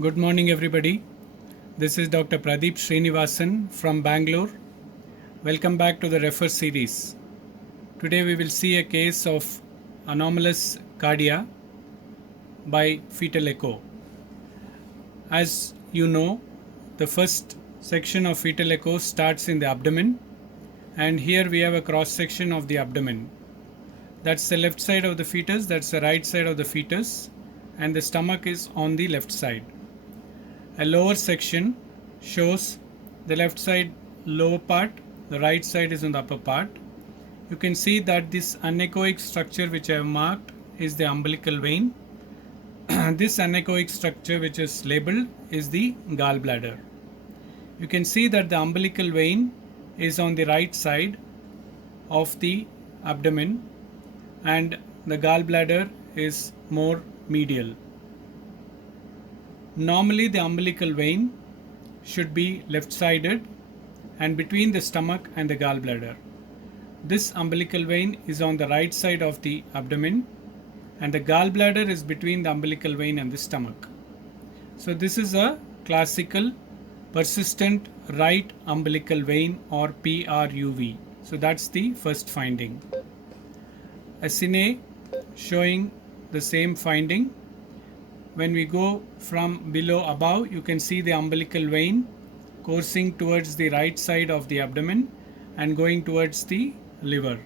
Good morning, everybody. This is Dr. Pradeep Srinivasan from Bangalore. Welcome back to the Refer series. Today we will see a case of anomalous cardia by fetal echo. As you know, the first section of fetal echo starts in the abdomen, and here we have a cross section of the abdomen. That's the left side of the fetus, that's the right side of the fetus, and the stomach is on the left side. A lower section shows the left side lower part, the right side is on the upper part. You can see that this anechoic structure which I have marked is the umbilical vein. This anechoic structure which is labeled is the gallbladder. You can see that the umbilical vein is on the right side of the abdomen and the gallbladder is more medial. Normally the umbilical vein should be left-sided and between the stomach and the gallbladder. This umbilical vein is on the right side of the abdomen and the gallbladder is between the umbilical vein and the stomach. So this is a classical persistent right umbilical vein or PRUV. So that's the first finding. A cine showing the same finding. When we go from below above, you can see the umbilical vein coursing towards the right side of the abdomen and going towards the liver.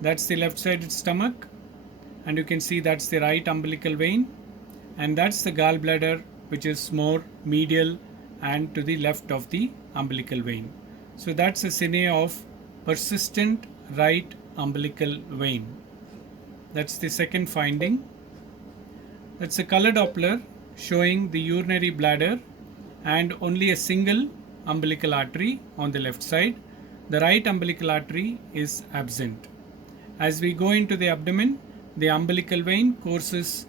That's the left-sided stomach, and you can see that's the right umbilical vein, and that's the gallbladder, which is more medial and to the left of the umbilical vein. So that's a cine of persistent right umbilical vein. That's the second finding. That's a color Doppler showing the urinary bladder and only a single umbilical artery on the left side. The right umbilical artery is absent. As we go into the abdomen, the umbilical vein courses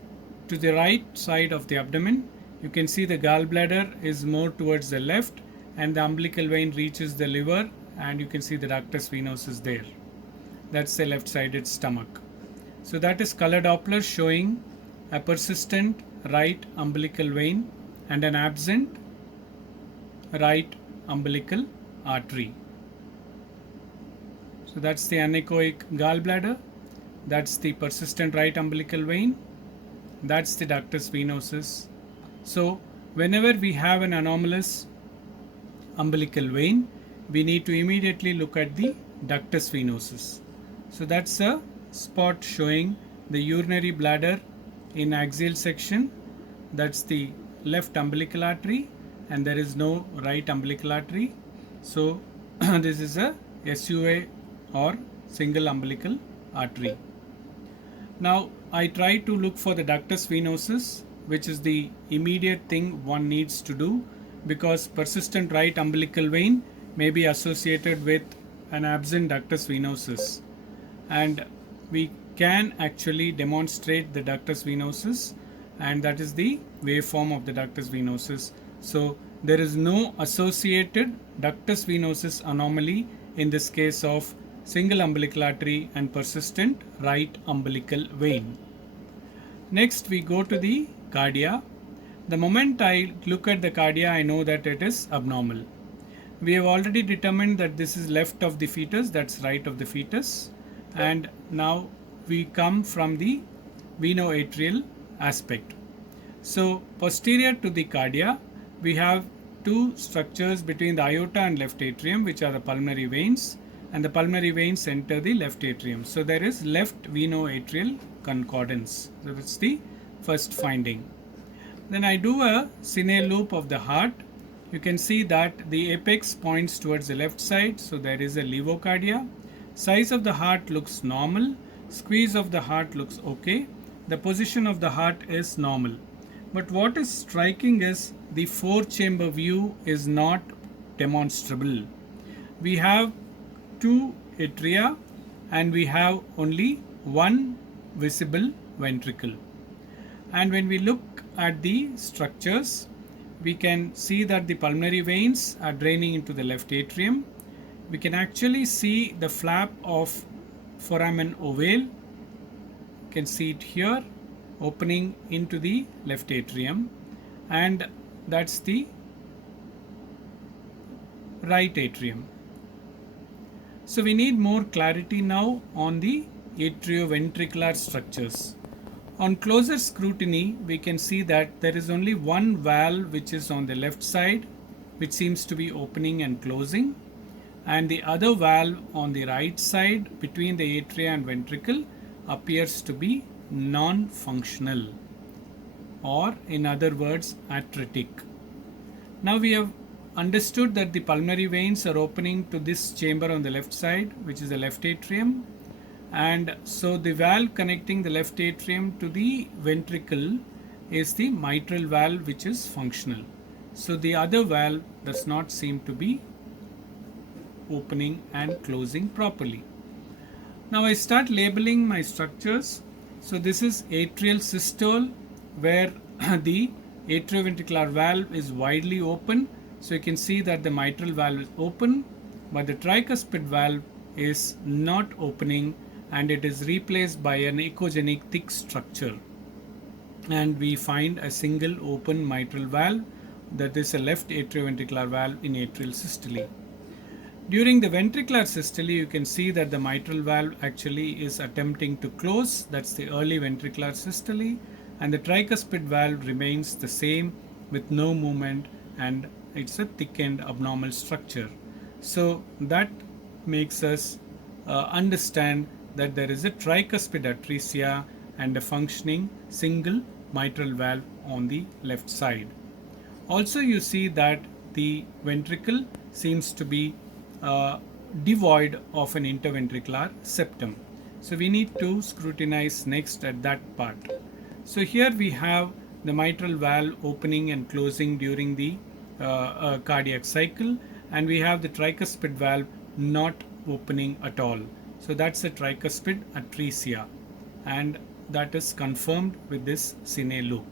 to the right side of the abdomen. You can see the gallbladder is more towards the left and the umbilical vein reaches the liver, and you can see the ductus venosus there. That's the left-sided stomach. So that is color Doppler showing a persistent right umbilical vein and an absent right umbilical artery. So that's the anechoic gallbladder, that's the persistent right umbilical vein, that's the ductus venosus. So whenever we have an anomalous umbilical vein, we need to immediately look at the ductus venosus. So that's a spot showing the urinary bladder in axial section. That's the left umbilical artery and there is no right umbilical artery. So this is a SUA or single umbilical artery. Now I try to look for the ductus venosus, which is the immediate thing one needs to do, because persistent right umbilical vein may be associated with an absent ductus venosus, and we can actually demonstrate the ductus venosus, and that is the waveform of the ductus venosus. So there is no associated ductus venosus anomaly in this case of single umbilical artery and persistent right umbilical vein. Next we go to the cardia. The moment I look at the cardia, I know that it is abnormal. We have already determined that this is left of the fetus, that's right of the fetus, and now we come from the venoatrial aspect. So posterior to the cardia, we have two structures between the aorta and left atrium, which are the pulmonary veins, and the pulmonary veins enter the left atrium. So there is left venoatrial concordance. So that's the first finding. Then I do a cine loop of the heart. You can see that the apex points towards the left side, so there is a levocardia. Size of the heart looks normal. Squeeze of the heart looks okay. The position of the heart is normal. But what is striking is the four-chamber view is not demonstrable. We have two atria and we have only one visible ventricle. And when we look at the structures, we can see that the pulmonary veins are draining into the left atrium. We can actually see the flap of foramen ovale. You can see it here, opening into the left atrium. and that's the right atrium. So we need more clarity now on the atrioventricular structures. On closer scrutiny, we can see that there is only one valve which is on the left side, which seems to be opening and closing, and the other valve on the right side between the atria and ventricle appears to be non-functional, or in other words, atretic. Now we have understood that the pulmonary veins are opening to this chamber on the left side, which is the left atrium, and so the valve connecting the left atrium to the ventricle is the mitral valve, which is functional. So the other valve does not seem to be opening and closing properly. Now I start labeling my structures. So this is atrial systole, where the atrioventricular valve is widely open. So you can see that the mitral valve is open, but the tricuspid valve is not opening, and it is replaced by an echogenic thick structure. And we find a single open mitral valve, that is a left atrioventricular valve in atrial systole. During the ventricular systole, you can see that the mitral valve actually is attempting to close, that's the early ventricular systole, and the tricuspid valve remains the same with no movement, and it's a thickened abnormal structure. So that makes us understand that there is a tricuspid atresia and a functioning single mitral valve on the left side. Also, you see that the ventricle seems to be devoid of an interventricular septum. So we need to scrutinize next at that part. So here we have the mitral valve opening and closing during the cardiac cycle, and we have the tricuspid valve not opening at all. So that's a tricuspid atresia, and that is confirmed with this Cine loop.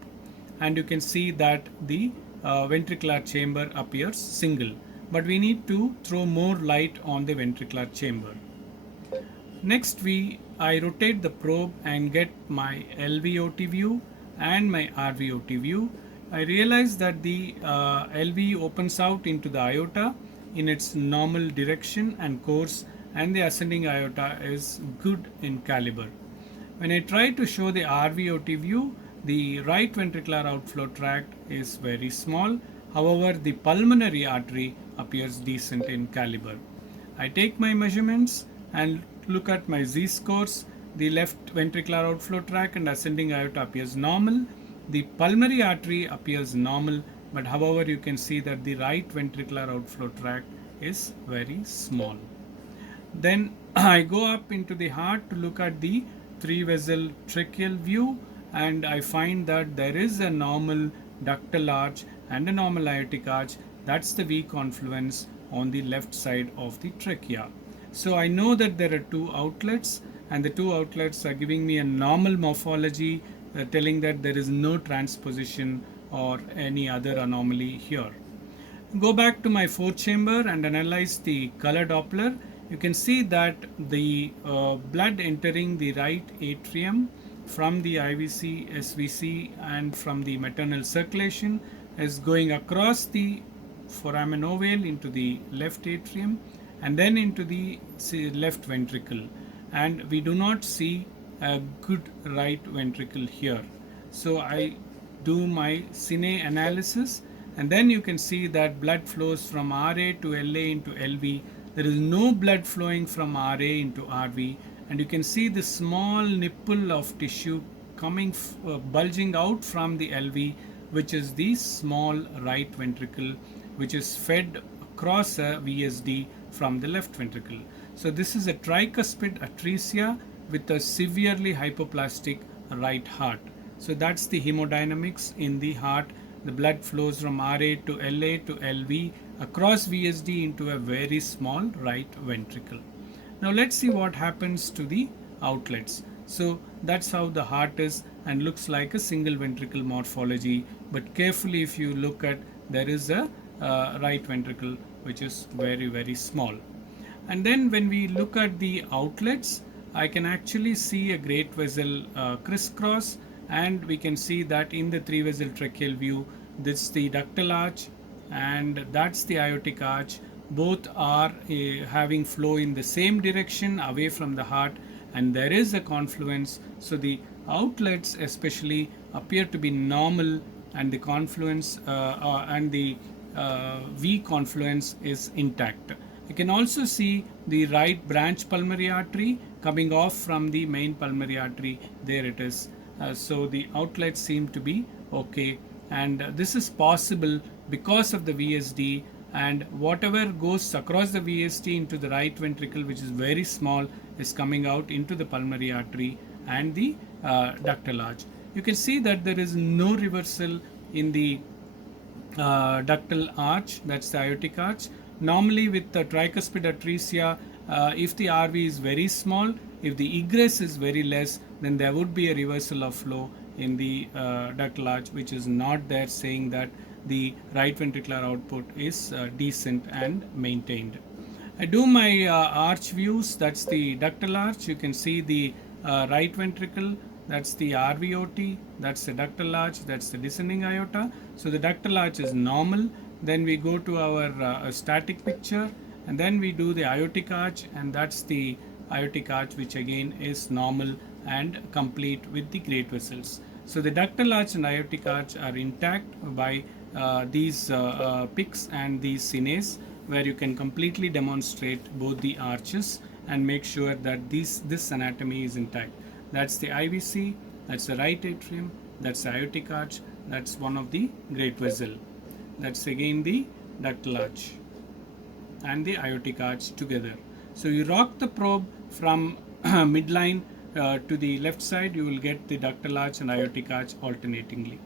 And you can see that the ventricular chamber appears single, but we need to throw more light on the ventricular chamber. Next, I rotate the probe and get my LVOT view and my RVOT view. I realize that the LV opens out into the aorta in its normal direction and course, and the ascending aorta is good in caliber. When I try to show the RVOT view, the right ventricular outflow tract is very small. However, the pulmonary artery appears decent in caliber. I take my measurements and look at my z-scores. The left ventricular outflow tract and ascending aorta appears normal. The pulmonary artery appears normal, but however you can see that the right ventricular outflow tract is very small. Then I go up into the heart to look at the 3-vessel tracheal view, and I find that there is a normal ductal arch and a normal aortic arch. That's the V confluence on the left side of the trachea. So I know that there are two outlets, and the two outlets are giving me a normal morphology, telling that there is no transposition or any other anomaly here. Go back to my 4th chamber and analyze the color Doppler. You can see that the blood entering the right atrium from the IVC, SVC, and from the maternal circulation is going across the foramen ovale into the left atrium and then into the left ventricle, and we do not see a good right ventricle here. So I do my Cine analysis, and then you can see that blood flows from RA to LA into LV. There is no blood flowing from RA into RV, and you can see the small nipple of tissue coming bulging out from the LV, which is the small right ventricle, which is fed across a VSD from the left ventricle. So this is a tricuspid atresia with a severely hypoplastic right heart. So that's the hemodynamics in the heart. The blood flows from RA to LA to LV across VSD into a very small right ventricle. Now let's see what happens to the outlets. So that's how the heart is and looks like a single ventricle morphology, but carefully if you look at, there is a right ventricle which is very, very small. And then when we look at the outlets, I can actually see a great vessel crisscross, and we can see that in the 3-vessel tracheal view This is the ductal arch, and that's the aortic arch. Both are having flow in the same direction away from the heart, and there is a confluence. So the outlets especially appear to be normal, and the confluence and the V confluence is intact. You can also see the right branch pulmonary artery coming off from the main pulmonary artery. There it is. So the outlets seem to be okay, and this is possible because of the VSD, and whatever goes across the VSD into the right ventricle, which is very small, is coming out into the pulmonary artery and the ductal arch. You can see that there is no reversal in the ductal arch, that's the aortic arch. Normally with the tricuspid atresia, if the RV is very small, if the egress is very less, then there would be a reversal of flow in the ductal arch, which is not there, saying that the right ventricular output is decent and maintained. I do my arch views. That's the ductal arch. You can see the right ventricle, that's the RVOT, that's the ductal arch, that's the descending aorta. So the ductal arch is normal. Then we go to our static picture, and then we do the aortic arch, and that's the aortic arch, which again is normal and complete with the great vessels. So the ductal arch and aortic arch are intact by these pics and these cines, where you can completely demonstrate both the arches and make sure that this anatomy is intact. That's the IVC, that's the right atrium, that's the aortic arch, that's one of the great vessel. That's again the ductal arch and the aortic arch together. So you rock the probe from midline to the left side, you will get the ductal arch and aortic arch alternatingly.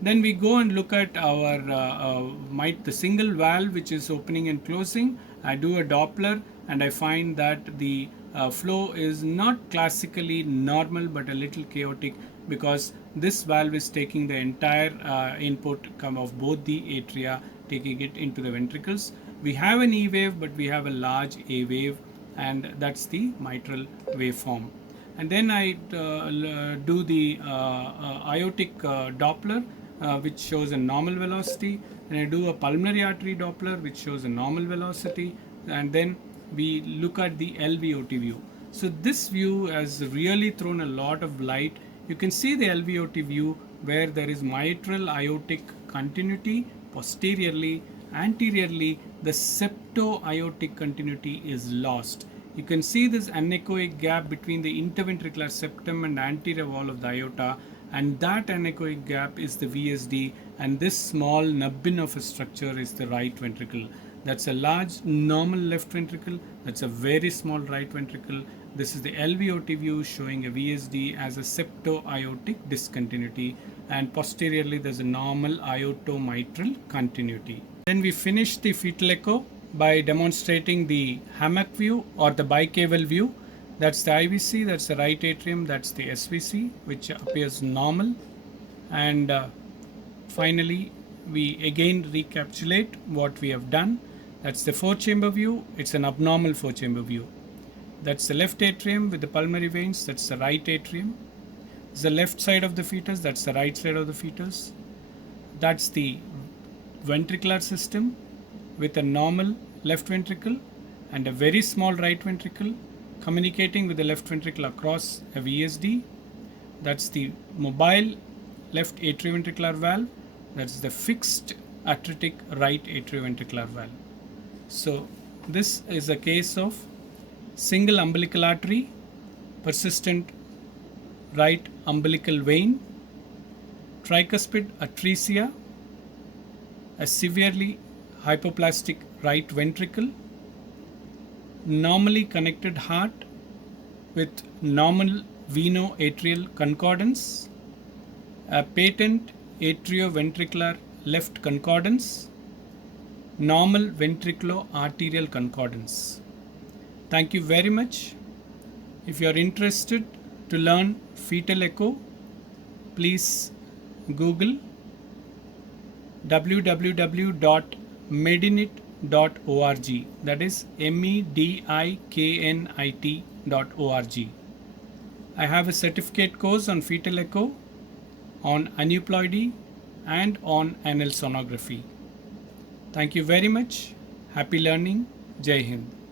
Then we go and look at our the single valve which is opening and closing. I do a Doppler, and I find that the flow is not classically normal but a little chaotic, because this valve is taking the entire input of both the atria, taking it into the ventricles. We have an E wave, but we have a large A wave, and that's the mitral waveform. And then I do the aortic Doppler, which shows a normal velocity, and I do a pulmonary artery Doppler, which shows a normal velocity, and then we look at the LVOT view. So this view has really thrown a lot of light. You can see the LVOT view where there is mitral aortic continuity posteriorly. Anteriorly, the septo-aortic continuity is lost. You can see this anechoic gap between the interventricular septum and anterior wall of the aorta, and that anechoic gap is the VSD, and this small nubbin of a structure is the right ventricle. That's a large normal left ventricle, that's a very small right ventricle. This is the LVOT view showing a VSD as a septo-aortic discontinuity, and posteriorly there's a normal aortomitral continuity. Then we finish the fetal echo by demonstrating the hammock view or the bicaval view. That's the IVC, that's the right atrium, that's the SVC, which appears normal. And finally, we again recapitulate what we have done. That's the four-chamber view. It's an abnormal four-chamber view. That's the left atrium with the pulmonary veins. That's the right atrium. It's the left side of the fetus. That's the right side of the fetus. That's the ventricular system with a normal left ventricle and a very small right ventricle communicating with the left ventricle across a VSD. That's the mobile left atrioventricular valve. That's the fixed atretic right atrioventricular valve. So this is a case of single umbilical artery, persistent right umbilical vein, tricuspid atresia, a severely hypoplastic right ventricle, normally connected heart with normal veno-atrial concordance, a patent atrioventricular left concordance, normal ventriculo-arterial concordance. Thank you very much. If you are interested to learn fetal echo, please Google www.medinit.org, that is mediknit.org. I have a certificate course on fetal echo, on aneuploidy, and on anal sonography. Thank you very much. Happy learning. Jai Hind.